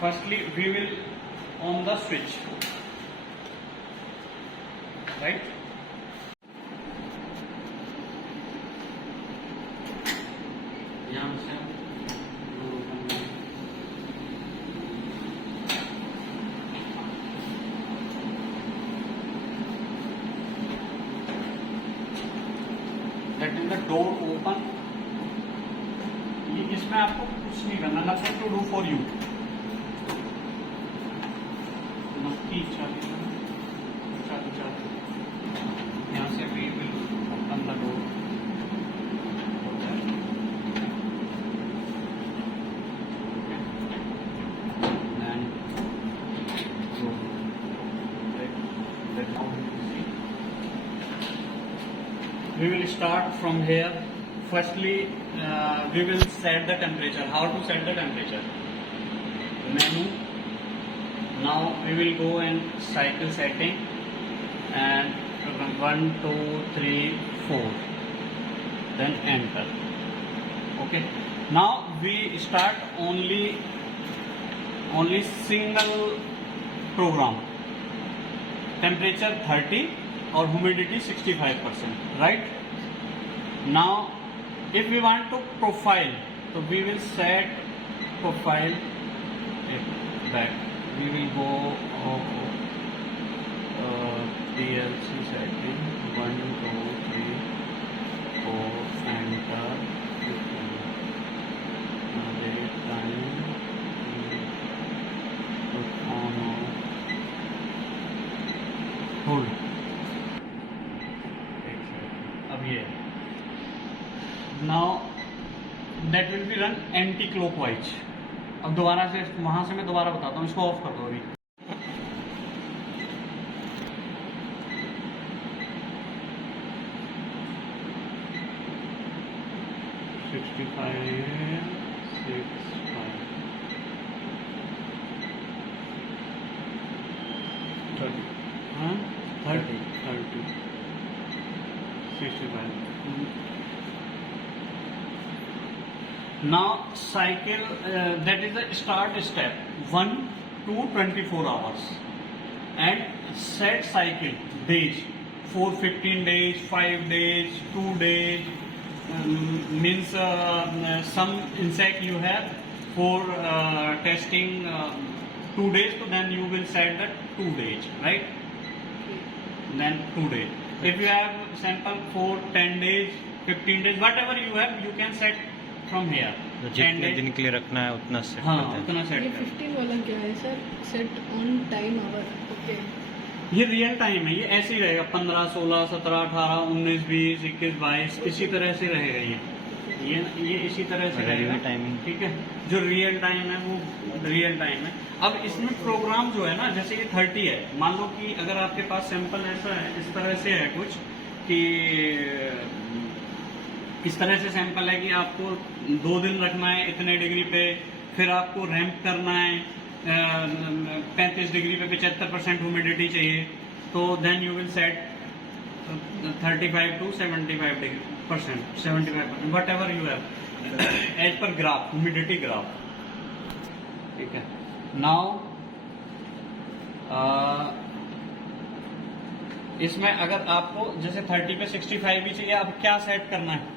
firstly we will on the switch, right? यहाँ से that is the door open. ये इसमें आपको कुछ नहीं करना, nothing to do for you. नक्की चाबी यहाँ से we will open the door. We will start from here. Firstly, we will set the temperature. How to set the temperature? Menu. Now we will go in cycle setting and 1, 2, 3, 4. Then enter. Okay. Now we start only single program. Temperature 30 or humidity 65%, right? Now if we want to profile, so we will set profile back. We will go PLC setting 1, 2, 3, 4, enter. Hold. अब ये now that will be run anti clockwise. अब दोबारा से वहां से मैं दोबारा बताता हूँ, इसको ऑफ कर दो अभी. Now cycle, that is the start step 1 to 24 hours and set cycle days for 15 days, 5 days, 2 days, means some insect you have for testing 2 days, so then you will set that 2 days, right? Then 2 days. If you have sample for 10 days, 15 days, whatever you have, you can set from here. जितने दिन के लिए रखना है उतना set हाँ, करते हैं. उतना सेट. ये 15 वाला क्या है sir? Set on time hour. Okay. ये रियल टाइम है, ये ऐसे ही रहेगा. 15, 16, 17, 18, 19, 20, 21, 22 इसी तरह से रहेगा. ये इसी तरह से रहेगा टाइमिंग. ठीक है. जो रियल टाइम है वो रियल टाइम है. अब इसमें प्रोग्राम जो है ना, जैसे ये 30 है, मान लो कि अगर आपके पास सैंपल ऐसा है, इस तरह से है कुछ कि इस तरह से सैंपल है कि आपको 2 दिन रखना है इतने डिग्री पे, फिर आपको रैंप करना है 35 डिग्री पे 75% ह्यूमिडिटी चाहिए, तो then you will set 35 to 75%, 75%, whatever you have as per graph, humidity graph. ठीक है. नाउ इसमें अगर आपको जैसे 30 पे 65 भी चाहिए, अब क्या सेट करना है?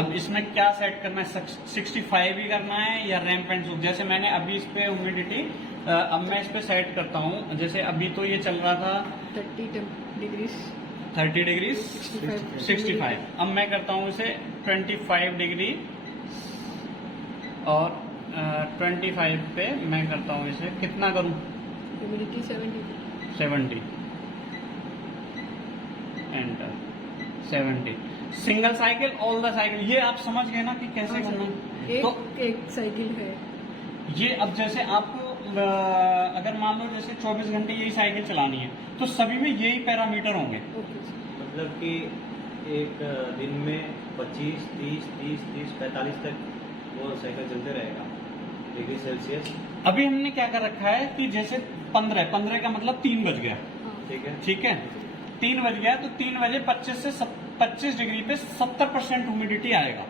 अब इसमें क्या सेट करना है? 65 ही करना है या रैंप एंड सूप? जैसे मैंने अभी इस पे ह्यूमिडिटी, अब मैं इस पे सेट करता हूँ. जैसे अभी तो ये चल रहा था 30 डिग्री 65. अब मैं करता हूँ इसे 25 डिग्री और 25 पे मैं करता हूँ इसे, कितना करूँ? Humidity 70. Enter. 70. Single cycle, all the cycle. ये आप समझ गए ना कि कैसे करना है? तो एक साइकिल है ये. अब जैसे आपको अगर मान लो जैसे 24 घंटे यही साइकिल चलानी है, तो सभी में यही पैरामीटर होंगे. मतलब कि एक दिन में 25, 30, 30, 30, 45 तक वो साइकिल चलते रहेगा डिग्री सेल्सियस. अभी हमने क्या कर रखा है कि जैसे 15 का मतलब 3 बज गया. ठीक है. 3 बज गया तो 3 बजे 25 डिग्री पे 70% ह्यूमिडिटी आएगा.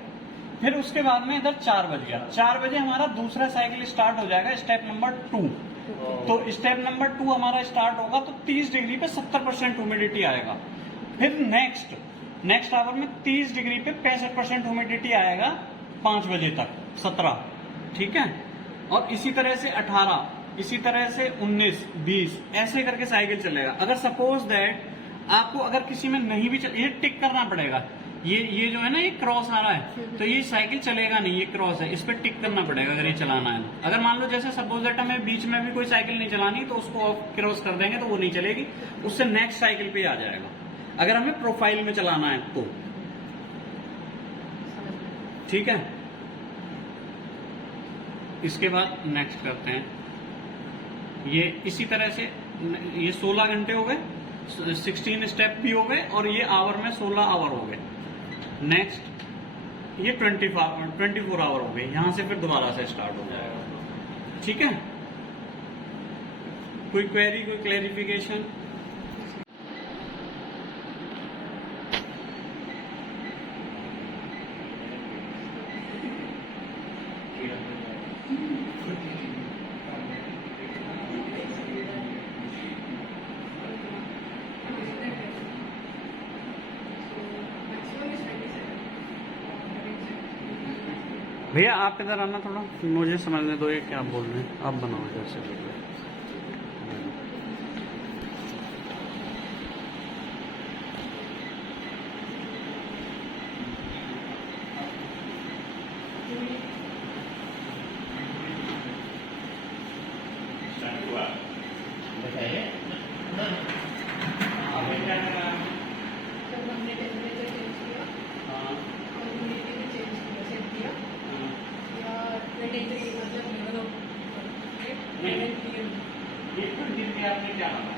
फिर उसके बाद में इधर 4 बज गया, 4 बजे हमारा दूसरा साइकिल स्टार्ट हो जाएगा, स्टेप नंबर 2। तो स्टेप नंबर 2 हमारा स्टार्ट होगा तो 30 डिग्री पे 70% ह्यूमिडिटी आएगा। फिर नेक्स्ट आवर में 30 डिग्री पे 65% ह्यूमिडिटी आएगा 5 बजे तक, 17, ठीक है। और इसी तरह से 18, इसी तरह से 19, 20, ऐसे करके साइकिल चलेगा। अगर सपोज दैट आपको अगर किसी में नहीं भी ये टिक करना पड़ेगा, ये जो है ना, ये क्रॉस आ रहा है तो ये साइकिल चलेगा नहीं, ये क्रॉस है, इस पर टिक करना पड़ेगा अगर ये चलाना है। अगर मान लो जैसे सपोज दैट हमें बीच में भी कोई साइकिल नहीं चलानी तो उसको क्रॉस कर देंगे तो वो नहीं चलेगी, उससे नेक्स्ट साइकिल पे आ जाएगा अगर हमें प्रोफाइल में चलाना है तो, ठीक है। इसके बाद नेक्स्ट करते हैं, ये इसी तरह से ये 16 घंटे हो गए, 16 स्टेप भी हो गए और ये आवर में 16 आवर हो गए। नेक्स्ट ये 24 आवर हो गए, यहां से फिर दोबारा से स्टार्ट हो जाएगा, ठीक है। कोई क्वेरी, कोई क्लैरिफिकेशन? भैया आप इधर आना थोड़ा, मुझे समझने दो ये क्या बोल रहे हैं, आप बनाओ जैसे। तब हमने टेम्परेचर चेंज किया और ह्यूमिडिटी भी चेंज किया, सेट किया या 23 मतलब लेवल ऑफ ये तो जिनके आपने क्या रखा?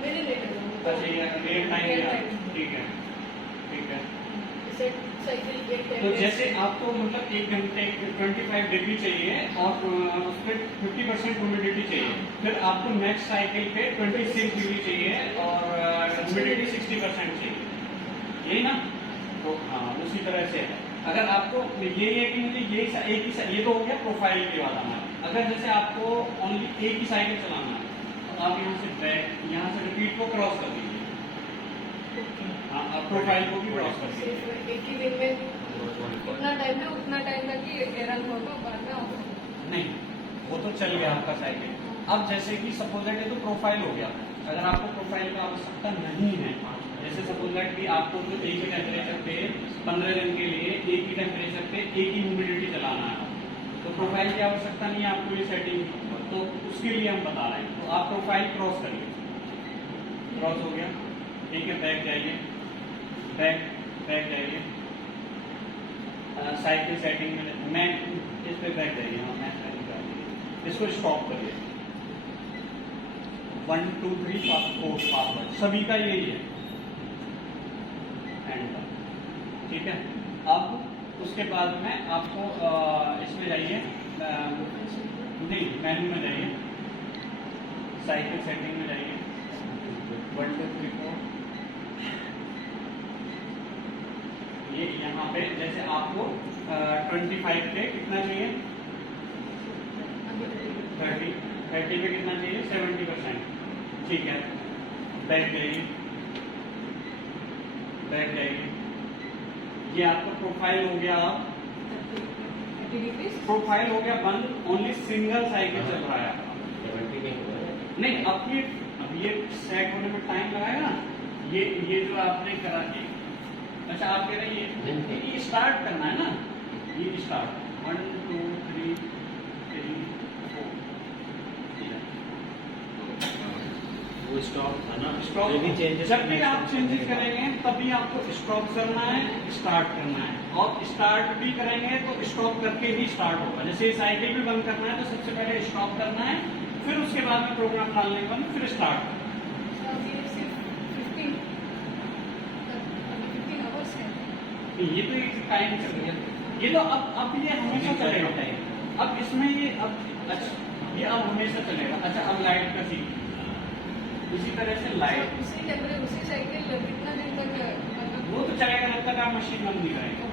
मैंने ले लिया। अच्छा ये डेट टाइम दिया, ठीक है, ठीक है। सेट साइकिल एक तो जैसे आपको मतलब 1 घंटे 25 डिग्री चाहिए और उस पर 50% ह्यूमिडिटी चाहिए, फिर आपको नेक्स्ट साइकिल पे 26 डिग्री चाहिए और ह्यूमिडिटी 60% चाहिए, यही ना? तो हाँ उसी तरह से है। अगर आपको ये है कि मुझे ये तो हो गया प्रोफाइल की बात आना। अगर जैसे आपको ओनली एक ही साइकिल चलाना है तो आप यहाँ से बैक, यहाँ से रिपीट को क्रॉस कर दीजिए, हाँ आप प्रोफाइल को भी क्रॉस कर दीजिए। सिर्फ एक ही दिन में उतना टाइम है, उतना टाइम तक ही एरर होगा, बाद में होगा नहीं, वो तो चल गया आपका साइकिल। अब जैसे कि सपोज दैट ये तो प्रोफाइल हो गया, अगर आपको प्रोफाइल का आवश्यकता नहीं है, जैसे सपोज दैट कि आपको तो एक ही टेम्परेचर पे 15 दिन के लिए एक ही टेम्परेचर पे एक ही ह्यूमिडिटी चलाना है, तो प्रोफाइल की आवश्यकता नहीं है आपको ये सेटिंग, तो उसके लिए हम बता रहे हैं। तो आप प्रोफाइल क्रॉस करिए, क्रॉस हो गया, ठीक है। बैक जाइए, बैक जाइए, साइकिल सेटिंग में मैं इस पे बैक जाइए, हाँ मैं इसको स्टॉप करिए, 1 2 3 4 पासवर्ड सभी का यही है, एंटर, ठीक है। अब उसके बाद में आपको इसमें जाइए, नहीं मेन्यू में जाइए, साइकिल सेटिंग में जाइए, 1 2 3 4, ये यहाँ पे जैसे आपको 25 पे कितना चाहिए, 30 पे कितना चाहिए, 70%, ठीक है। बैक जाइए, बैक जाइए, ये आपका प्रोफाइल हो गया। अब प्रोफाइल हो गया बंद, ओनली सिंगल साइकिल चल रहा है आपका। नहीं अब ये सेट होने में टाइम लगाएगा ना, ये जो आपने करा के, अच्छा आप कह रहे हैं ये स्टार्ट करना है ना, ये स्टार्ट 1 2 3 4, वो स्टॉप था ना, स्टॉप भी चेंजेस, जब भी आप चेंजेस करेंगे तभी आपको स्टॉप करना है, स्टार्ट करना है, और स्टार्ट भी करेंगे तो स्टॉप करके ही स्टार्ट होगा। जैसे साइकिल भी बंद करना है तो सबसे पहले स्टॉप करना है, फिर उसके बाद में प्रोग्राम डालने के बाद फिर स्टार्ट। ये तो एक टाइम चल रहा है, ये तो अब ये हमेशा चलेगा टाइम, अब इसमें ये अब अच्छा ये अब हमेशा चलेगा। अच्छा अब लाइट का सीन, इसी तरह से लाइट उसी साइकिल कितना दिन तक वो तो चलेगा जब तक आप मशीन बंद नहीं करेंगे।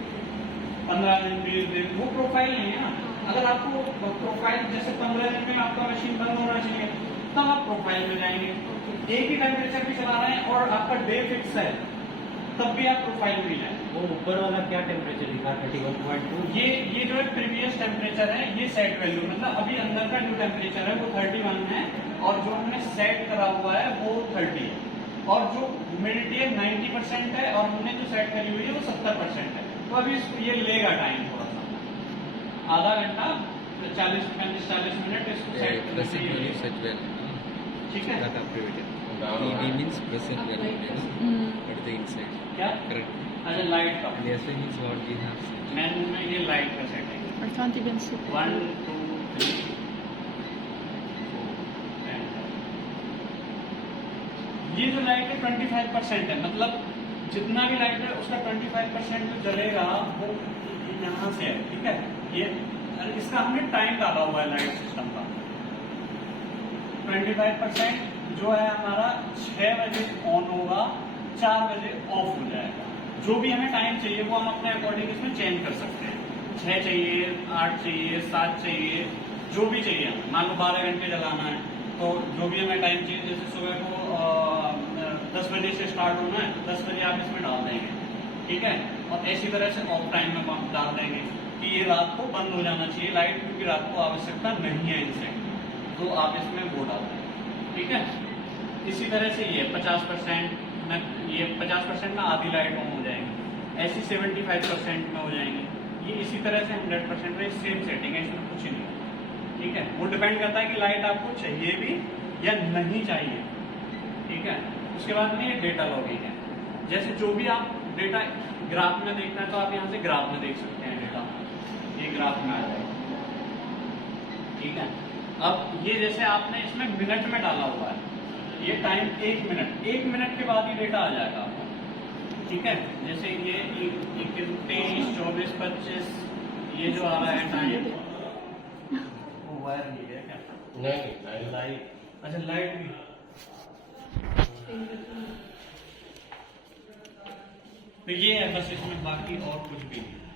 15 दिन 20 दिन, वो प्रोफाइल नहीं है ना। अगर आपको प्रोफाइल जैसे 15 दिन में आपका मशीन बंद होना चाहिए तब आप प्रोफाइल में जाएंगे। एक ही टेम्परेचर पे चला रहे हैं और आपका डे फिक्स है तब भी आप प्रोफाइल में जाएंगे। वो ऊपर वाला क्या टेम्परेचर लिखा है 31.2? ये जो है प्रीवियस टेम्परेचर है, ये सेट वैल्यू, मतलब अभी अंदर का जो टेम्परेचर है वो 31 है और जो हमने सेट करा हुआ है वो 30 है और जो ह्यूमिडिटी है 90% है और हमने जो सेट करी हुई है वो 70% है। तो अभी ये लेगा टाइम थोड़ा सा, आधा घंटा 40 मिनट इसको सेट करने Pressing के when you लिए। set well. ठीक है, That activated. EV means pressing well. You know, what is the inside? क्या? Correct. अच्छा लाइट का, And SV means what we have set. मैंने में ये लाइट का setting I can't even see. 1 2 3 ये जो लाइट है 25% है, मतलब जितना भी लाइट है उसका 25% जो जलेगा वो यहाँ से है। ठीक है, ये इसका हमने टाइम डाला हुआ है लाइट सिस्टम का। 25% जो है हमारा 6 बजे ऑन होगा, 4 बजे ऑफ हो जाएगा। जो भी हमें टाइम चाहिए वो हम अपने अकॉर्डिंग इसमें चेंज कर सकते हैं। 6 चाहिए, 8 चाहिए, 7 चाहिए, जो भी चाहिए। मान लो 12 घंटे चलाना है तो जो भी हमें टाइम चाहिए, जैसे सुबह को 10 बजे से स्टार्ट होना है तो 10 बजे आप इसमें डाल देंगे। ठीक है, और इसी तरह से ऑफ टाइम में हम डाल देंगे कि ये रात को बंद हो जाना चाहिए लाइट, क्योंकि रात को आवश्यकता नहीं है इनसे, तो आप इसमें वो डाल देंगे। ठीक है, इसी तरह से ये 50% में, ये 50% में आधी लाइट ऑन हो जाएगी, ऐसी 75% में हो जाएंगे, ये इसी तरह से 100% में सेम सेटिंग है, इसमें कुछ नहीं है। ठीक है, वो डिपेंड करता है कि लाइट आपको चाहिए भी या नहीं चाहिए। ठीक है, उसके बाद में ये डेटा लॉगिंग है। जैसे जो भी आप डेटा ग्राफ में देखना है तो आप यहाँ से ग्राफ में देख सकते हैं डेटा, ये ग्राफ में आ जाएगा। ठीक है, अब ये जैसे आपने इसमें मिनट में डाला हुआ है, ये टाइम 1 मिनट के बाद ही डेटा आ जाएगा आपको। ठीक है, जैसे ये 23, 24, 25 ये जो आ रहा है टाइम, वो वायर नहीं है क्या? नहीं, लाइट। अच्छा लाइट भी, तो ये है बस, इसमें बाकी और कुछ भी नहीं।